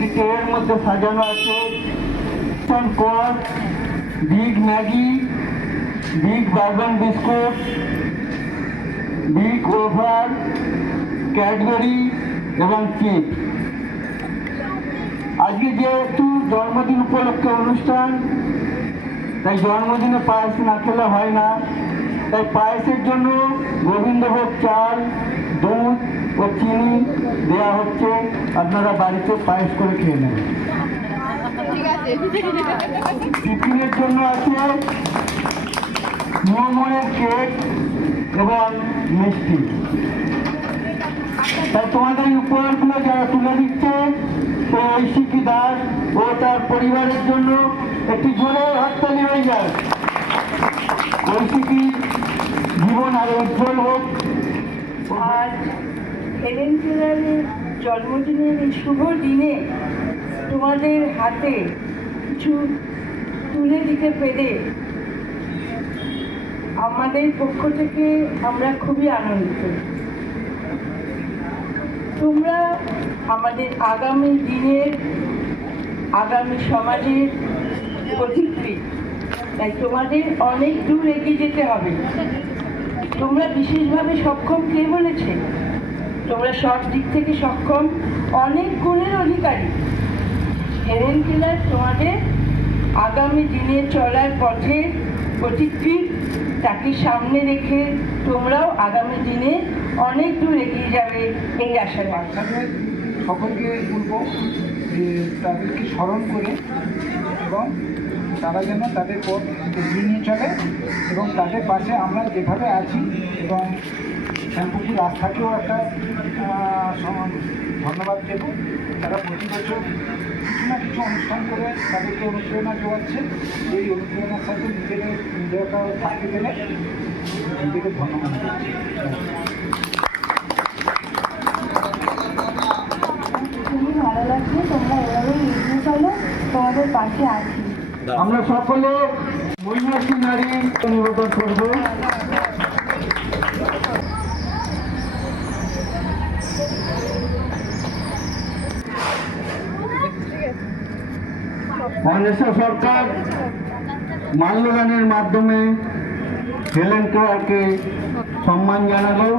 একটি ট্রের মধ্যে সাজানো আছে corn, big Maggi, big Bourbon biscuit, big over, Cadbury এবং চিপস। আজকে যেহেতু জন্মদিন উপলক্ষে অনুষ্ঠান, তাই জন্মদিনে পায়েস না খেলে হয় না। তাই পায়েসের জন্য গোবিন্দভোগ চাল, দুধ ও চিনি দেওয়া হচ্ছে। আপনারা বাড়িতে পায়েস করে খেয়ে নেবেন। টিফিনের জন্য আছে মোমোয়ের কেক এবং মিষ্টি। তাই তোমাদের এই উপহারগুলো যারা তুলে দিচ্ছে, সেই ঐশিকী দাস ও তার পরিবারের জন্য একটি জোরে হাততালি হয়ে যায়। ঐশিকী জীবন আরো উজ্জ্বল হোক। আজ হেলেন কেলারের জন্মদিনের এই শুভ দিনে তোমাদের হাতে কিছু তুলে দিতে পেরে আমাদের পক্ষ থেকে আমরা খুবই আনন্দিত। তোমরা আমাদের আগামী দিনের, আগামী সমাজের প্রতিকৃতি। তাই তোমাদের অনেক দূর এগিয়ে যেতে হবে। তোমরা বিশেষভাবে সক্ষম কে বলেছে? তোমরা সব দিক থেকে সক্ষম, অনেক গুণের অধিকারী। হেলেন কেলার তোমাদের আগামী দিনে চলার পথে প্রতিকৃতি, তাকে সামনে রেখে তোমরাও আগামী দিনে অনেক দূর এগিয়ে যাবে এই আশা রাখি। সকলকে বলবো যে তাদেরকে স্মরণ করে এবং তারা যেন তাদের পথ এগিয়ে নিয়ে চলে এবং তাদের পাশে আমরা যেভাবে আছি এবং শ্যামপুকুর আস্থাকেও একটা ধন্যবাদ দেব। তারা প্রতি বছর কিছু না কিছু অনুষ্ঠান করে তাদেরকে অনুপ্রেরণা যোগাচ্ছে। এই অনুপ্রেরণার সাথে নিজেরাও থাকতে গেলে নিজেকে ধন্যবাদ দিচ্ছি। খুবই ভালো লাগছে, তোমরা এভাবেই এগিয়ে চলো, তোমাদের পাশে আছি। আমরা সকলে মহিষী নারী নিবেদন করবো। অনেশা সরকার মাল্যদানের মাধ্যমে হেলেন কেলারকে সম্মান জানালো।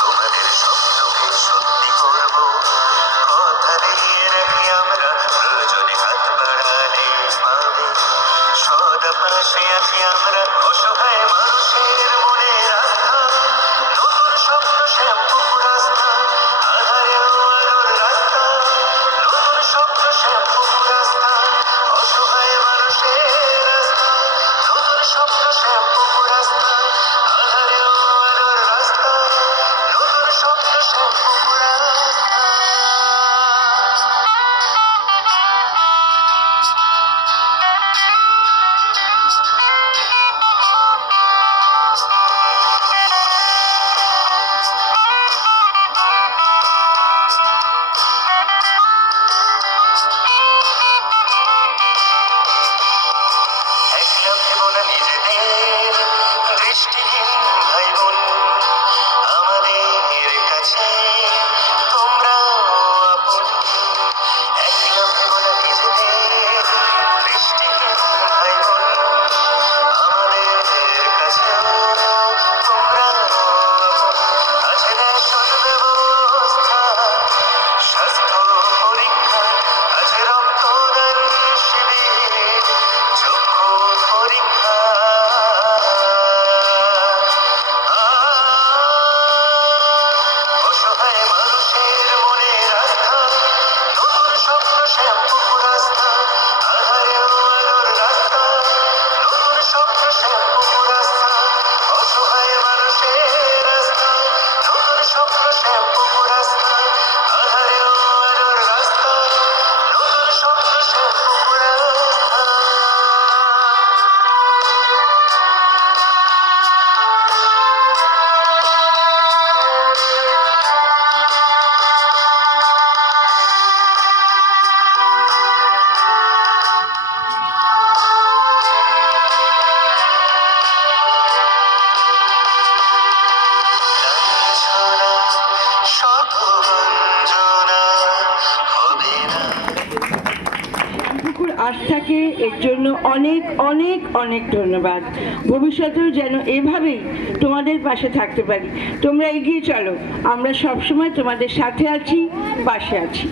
তোমাদের স্বপ্নকে সত্যি করব, কথা দিয়ে রাখি আমরা, প্রয়োজনে হাত বাড়ালে পাবে। সদা পাশে আছি আমরা, অসহায় মানুষের মনে রাখা। নতুন স্বপ্ন শ্যামপুকুর রাস্তা, আধারে আলোর রাস্তা। নতুন স্বপ্ন শ্যামপুকুর রাস্তা, অসহায় মানুষের রাস্তা। নতুন স্বপ্ন শ্যামপুকুর রাস্তা, আধারে আলোর রাস্তা। নতুন স্বপ্ন শ্যামপুকুর রাস্তা। আস্থাকে, এর জন্য অনেক অনেক অনেক ধন্যবাদ। ভবিষ্যতেও যেন এভাবেই তোমাদের পাশে থাকতে পারি। তোমরা এগিয়ে চলো, আমরা সবসময় তোমাদের সাথে আছি, পাশে আছি।